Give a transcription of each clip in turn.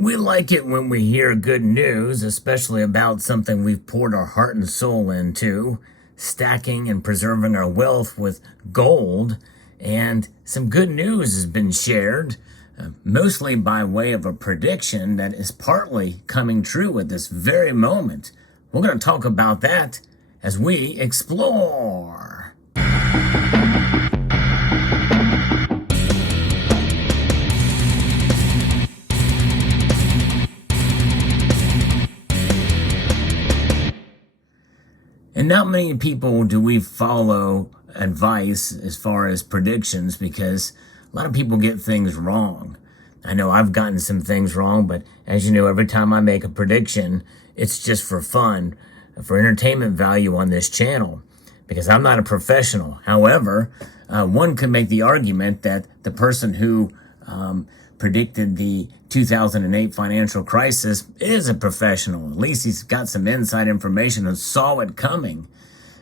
We like it when we hear good news, especially about something we've poured our heart and soul into, stacking and preserving our wealth with gold. And some good news has been shared, mostly by way of a prediction that is partly coming true at this very moment. We're going to talk about that as we explore. And not many people do we follow advice as far as predictions because a lot of people get things wrong. I know I've gotten some things wrong, but as you know, every time I make a prediction, it's just for fun, for entertainment value on this channel, because I'm not a professional. However, one could make the argument that the person who predicted the 2008 financial crisis is a professional. At least he's got some inside information and saw it coming.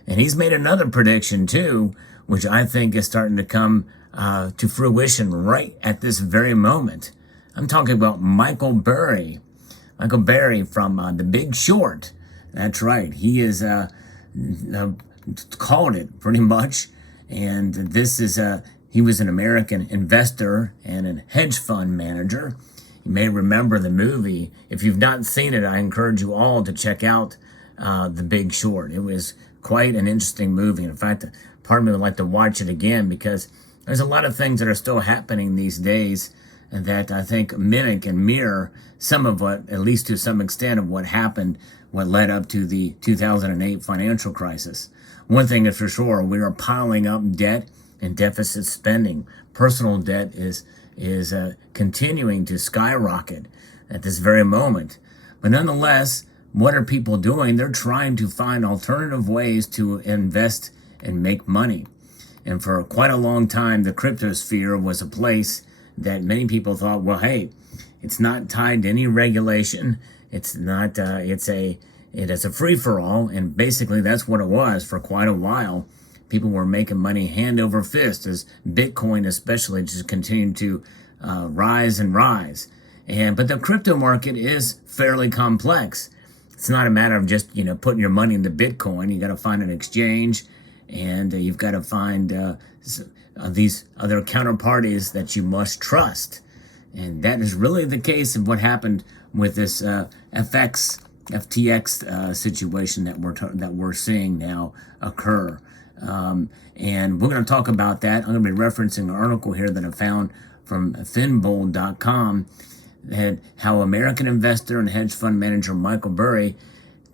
And he's made another prediction too, which I think is starting to come to fruition right at this very moment. I'm talking about Michael Burry. Michael Burry from The Big Short. That's right. He is called it pretty much. And this is he was an American investor and a hedge fund manager. You may remember the movie. If you've not seen it, I encourage you all to check out The Big Short. It was quite an interesting movie. In fact, part of me would like to watch it again because there's a lot of things that are still happening these days that I think mimic and mirror some of what, at least to some extent, of what happened, what led up to the 2008 financial crisis. One thing is for sure, we are piling up debt and deficit spending. Personal debt is continuing to skyrocket at this very moment. But nonetheless, what are people doing? They're trying to find alternative ways to invest and make money. And for quite a long time, the cryptosphere was a place that many people thought, well, hey, it's not tied to any regulation. It's not, it is a free-for-all. And basically that's what it was for quite a while. People were making money hand over fist as Bitcoin especially just continued to rise and rise. But the crypto market is fairly complex. It's not a matter of just, putting your money into Bitcoin. You got to find an exchange, and you've got to find these other counterparties that you must trust. And that is really the case of what happened with this FTX situation that we're seeing now occur. And we're going to talk about that. I'm going to be referencing an article here that I found from finbold.com, that how American investor and hedge fund manager Michael Burry,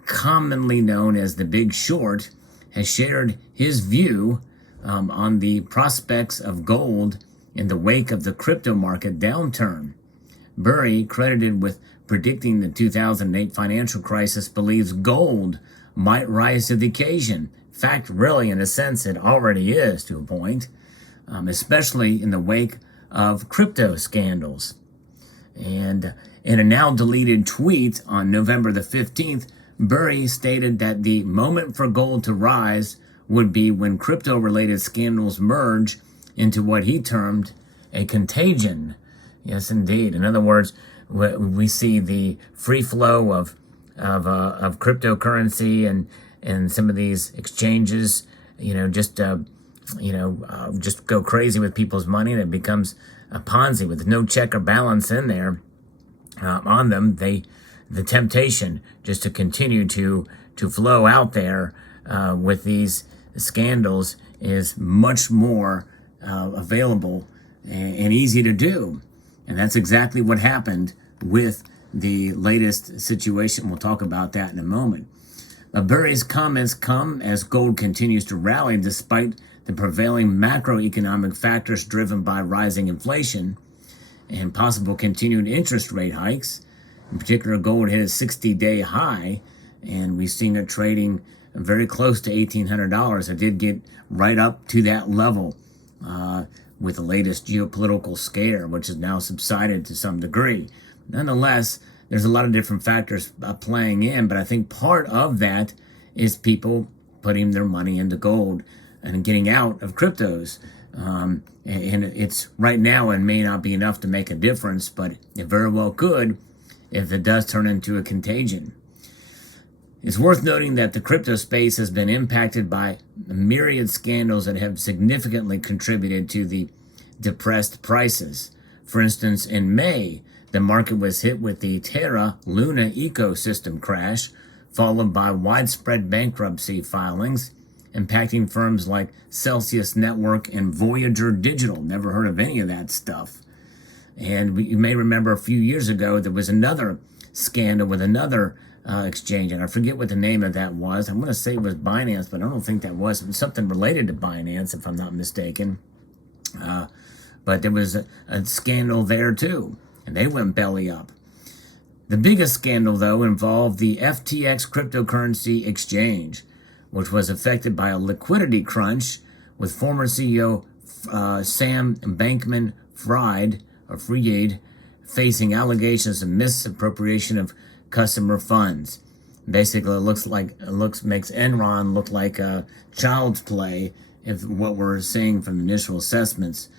commonly known as The Big Short, has shared his view on the prospects of gold in the wake of the crypto market downturn. Burry, credited with predicting the 2008 financial crisis, believes gold might rise to the occasion. In fact, really, in a sense, it already is to a point, especially in the wake of crypto scandals. And in a now deleted tweet on November the 15th, Burry stated that the moment for gold to rise would be when crypto-related scandals merge into what he termed a contagion. Yes, indeed. In other words, we see the free flow of cryptocurrency and some of these exchanges, just go crazy with people's money, and it becomes a Ponzi with no check or balance in there on them. The temptation just to continue to flow out there with these scandals is much more available and easy to do. And that's exactly what happened with the latest situation. We'll talk about that in a moment. Burry's comments come as gold continues to rally despite the prevailing macroeconomic factors driven by rising inflation and possible continued interest rate hikes. In particular, gold hit a 60-day high, and we've seen it trading very close to $1,800. It did get right up to that level with the latest geopolitical scare, which has now subsided to some degree. Nonetheless, there's a lot of different factors playing in, but I think part of that is people putting their money into gold and getting out of cryptos. And it's right now, and may not be enough to make a difference, but it very well could if it does turn into a contagion. It's worth noting that the crypto space has been impacted by a myriad scandals that have significantly contributed to the depressed prices. For instance, in May, the market was hit with the Terra Luna ecosystem crash, followed by widespread bankruptcy filings, impacting firms like Celsius Network and Voyager Digital. Never heard of any of that stuff. And you may remember a few years ago, there was another scandal with another exchange, and I forget what the name of that was. I'm going to say it was Binance, but I don't think that was. It was something related to Binance, if I'm not mistaken. But there was a scandal there too, and they went belly up. The biggest scandal, though, involved the FTX cryptocurrency exchange, which was affected by a liquidity crunch, with former CEO Sam Bankman-Fried facing allegations of misappropriation of customer funds. Basically, makes Enron look like a child's play, if what we're seeing from the initial assessments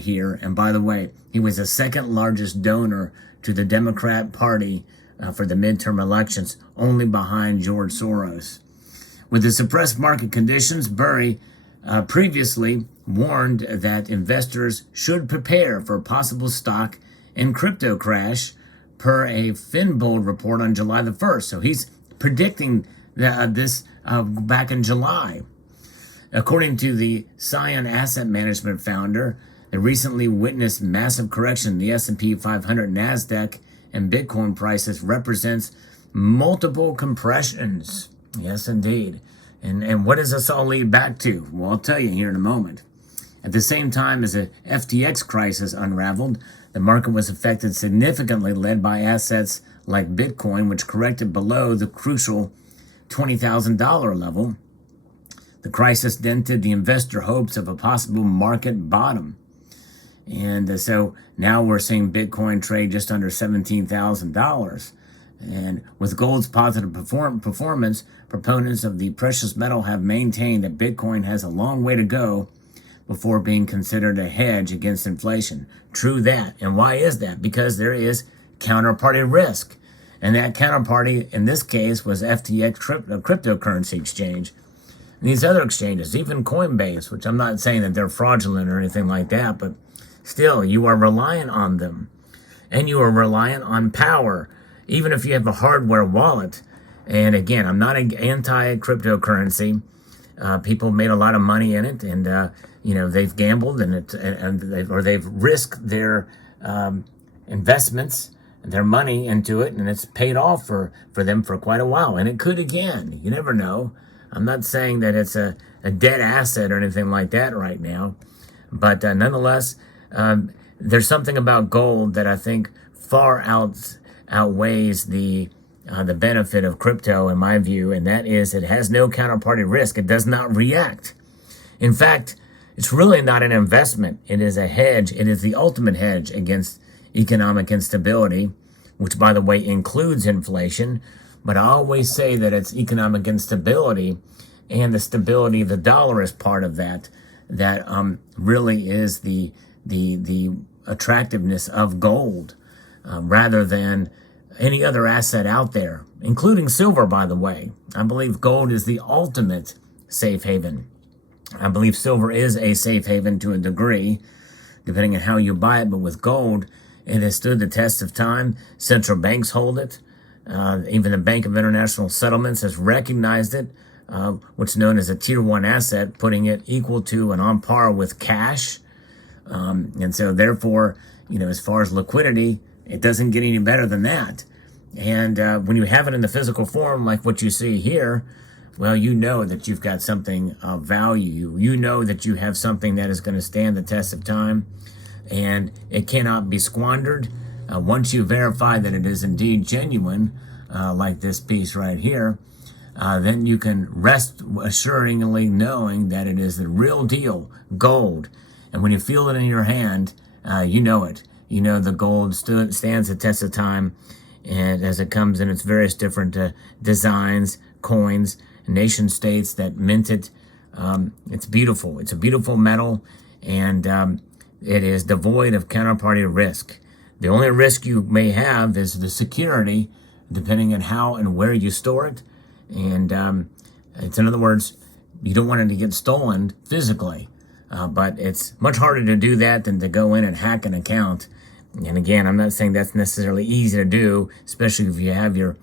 here. And by the way, he was the second largest donor to the Democrat Party for the midterm elections, only behind George Soros. With the suppressed market conditions, Burry previously warned that investors should prepare for a possible stock and crypto crash, per a Finbold report on July the 1st. So he's predicting this back in July. According to the Scion Asset Management founder, the recently witnessed massive correction in the S&P 500, NASDAQ, and Bitcoin prices represents multiple compressions. Yes, indeed. And what does this all lead back to? Well, I'll tell you here in a moment. At the same time as the FTX crisis unraveled, the market was affected significantly, led by assets like Bitcoin, which corrected below the crucial $20,000 level. The crisis dented the investor hopes of a possible market bottom. And so now we're seeing Bitcoin trade just under $17,000. And with gold's positive performance, proponents of the precious metal have maintained that Bitcoin has a long way to go before being considered a hedge against inflation. True that. And why is that? Because there is counterparty risk. And that counterparty, in this case, was FTX cryptocurrency exchange. And these other exchanges, even Coinbase, which I'm not saying that they're fraudulent or anything like that, but still, you are reliant on them. And you are reliant on power, even if you have a hardware wallet. And again, I'm not anti-cryptocurrency. People made a lot of money in it, and they've gambled or they've risked their investments and their money into it, and it's paid off for them for quite a while. And it could again. You never know. I'm not saying that it's a dead asset or anything like that right now, but nonetheless, there's something about gold that I think far outweighs the benefit of crypto, in my view, and that is it has no counterparty risk. It does not react. In fact, it's really not an investment. It is a hedge. It is the ultimate hedge against economic instability, which, by the way, includes inflation. But I always say that it's economic instability, and the stability of the dollar is part of that. That really is the attractiveness of gold, rather than any other asset out there, including silver, by the way. I believe gold is the ultimate safe haven. I believe silver is a safe haven to a degree, depending on how you buy it. But with gold, it has stood the test of time. Central banks hold it. Even the Bank of International Settlements has recognized it, what's known as a Tier 1 asset, putting it equal to and on par with cash. And so therefore, as far as liquidity, it doesn't get any better than that. And when you have it in the physical form, like what you see here, well, you know that you've got something of value. You know that you have something that is going to stand the test of time, and it cannot be squandered. Once you verify that it is indeed genuine, like this piece right here, then you can rest assuringly knowing that it is the real deal, gold. And when you feel it in your hand, you know it. You know the gold stands the test of time, and as it comes in its various different designs, coins, nation states that mint it. It's beautiful. It's a beautiful metal, and it is devoid of counterparty risk. The only risk you may have is the security, depending on how and where you store it. And it's, in other words, you don't want it to get stolen physically. But it's much harder to do that than to go in and hack an account. And again, I'm not saying that's necessarily easy to do, especially if you have your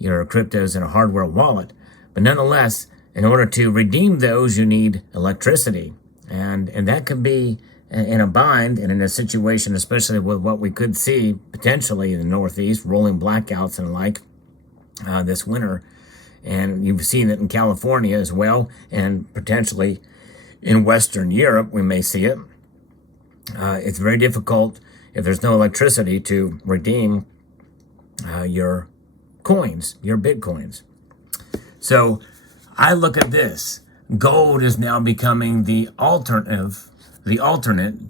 cryptos in a hardware wallet. But nonetheless, in order to redeem those, you need electricity. And that could be in a bind and in a situation, especially with what we could see potentially in the Northeast, rolling blackouts and the like this winter. And you've seen it in California as well, and potentially in Western Europe, we may see it. It's very difficult if there's no electricity to redeem your coins, your Bitcoins. So I look at this. Gold is now becoming the alternate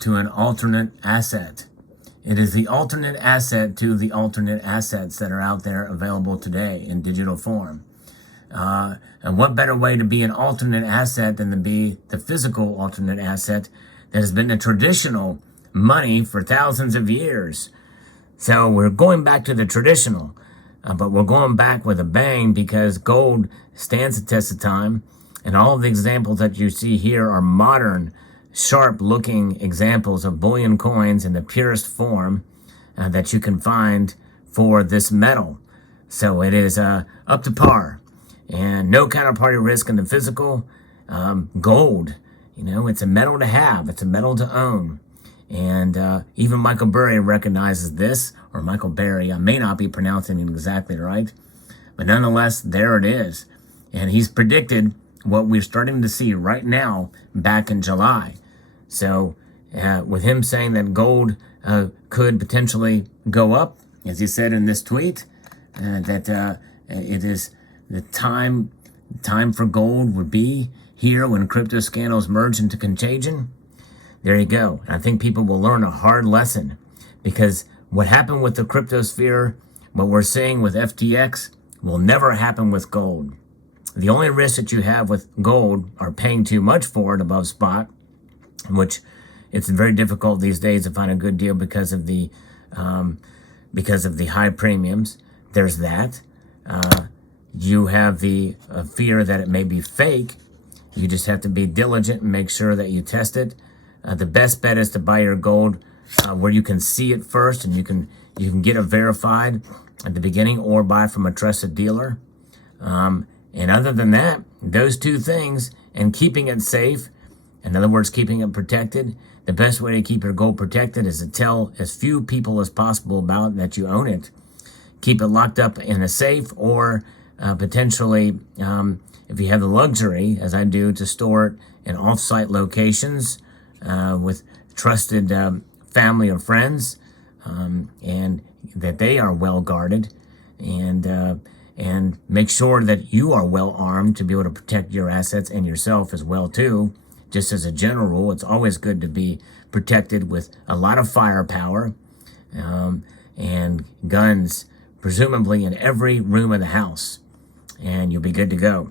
to an alternate asset. It is the alternate asset to the alternate assets that are out there available today in digital form. And what better way to be an alternate asset than to be the physical alternate asset that has been the traditional money for thousands of years. So we're going back to the traditional, but we're going back with a bang because gold stands the test of time. And all of the examples that you see here are modern, sharp-looking examples of bullion coins in the purest form that you can find for this metal. So it is up to par. And no counterparty risk in the physical. Gold, it's a metal to have. It's a metal to own. And even Michael Burry recognizes this, or Michael Berry. I may not be pronouncing it exactly right. But nonetheless, there it is. And he's predicted what we're starting to see right now back in July. So with him saying that gold could potentially go up, as he said in this tweet, that it is the time for gold would be here when crypto scandals merge into contagion. There you go. And I think people will learn a hard lesson, because what happened with the crypto sphere, what we're seeing with FTX, will never happen with gold. The only risk that you have with gold are paying too much for it above spot, which it's very difficult these days to find a good deal because of the high premiums. There's that. You have the fear that it may be fake. You just have to be diligent and make sure that you test it. The best bet is to buy your gold where you can see it first, and you can get it verified at the beginning, or buy from a trusted dealer. And other than that, those two things, and keeping it safe, in other words, keeping it protected, the best way to keep your gold protected is to tell as few people as possible about that you own it. Keep it locked up in a safe, or potentially, if you have the luxury, as I do, to store it in off-site locations with trusted family or friends, and that they are well guarded, and make sure that you are well armed to be able to protect your assets and yourself as well too. Just as a general rule, it's always good to be protected with a lot of firepower and guns, presumably in every room of the house, and you'll be good to go.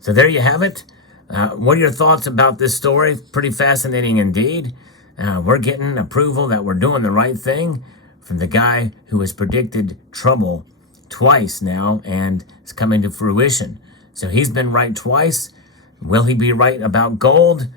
So there you have it. What are your thoughts about this story? Pretty fascinating indeed. We're getting approval that we're doing the right thing from the guy who has predicted trouble twice now, and it's coming to fruition. So he's been right twice. Will he be right about gold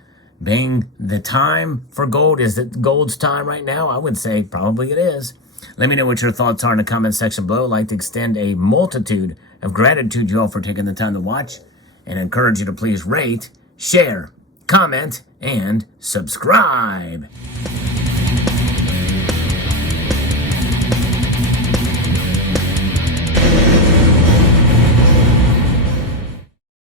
being the time for gold? Is it gold's time right now? I would say probably it is. Let me know what your thoughts are in the comment section below. I'd like to extend a multitude of gratitude to you all for taking the time to watch, and encourage you to please rate, share, comment, and subscribe.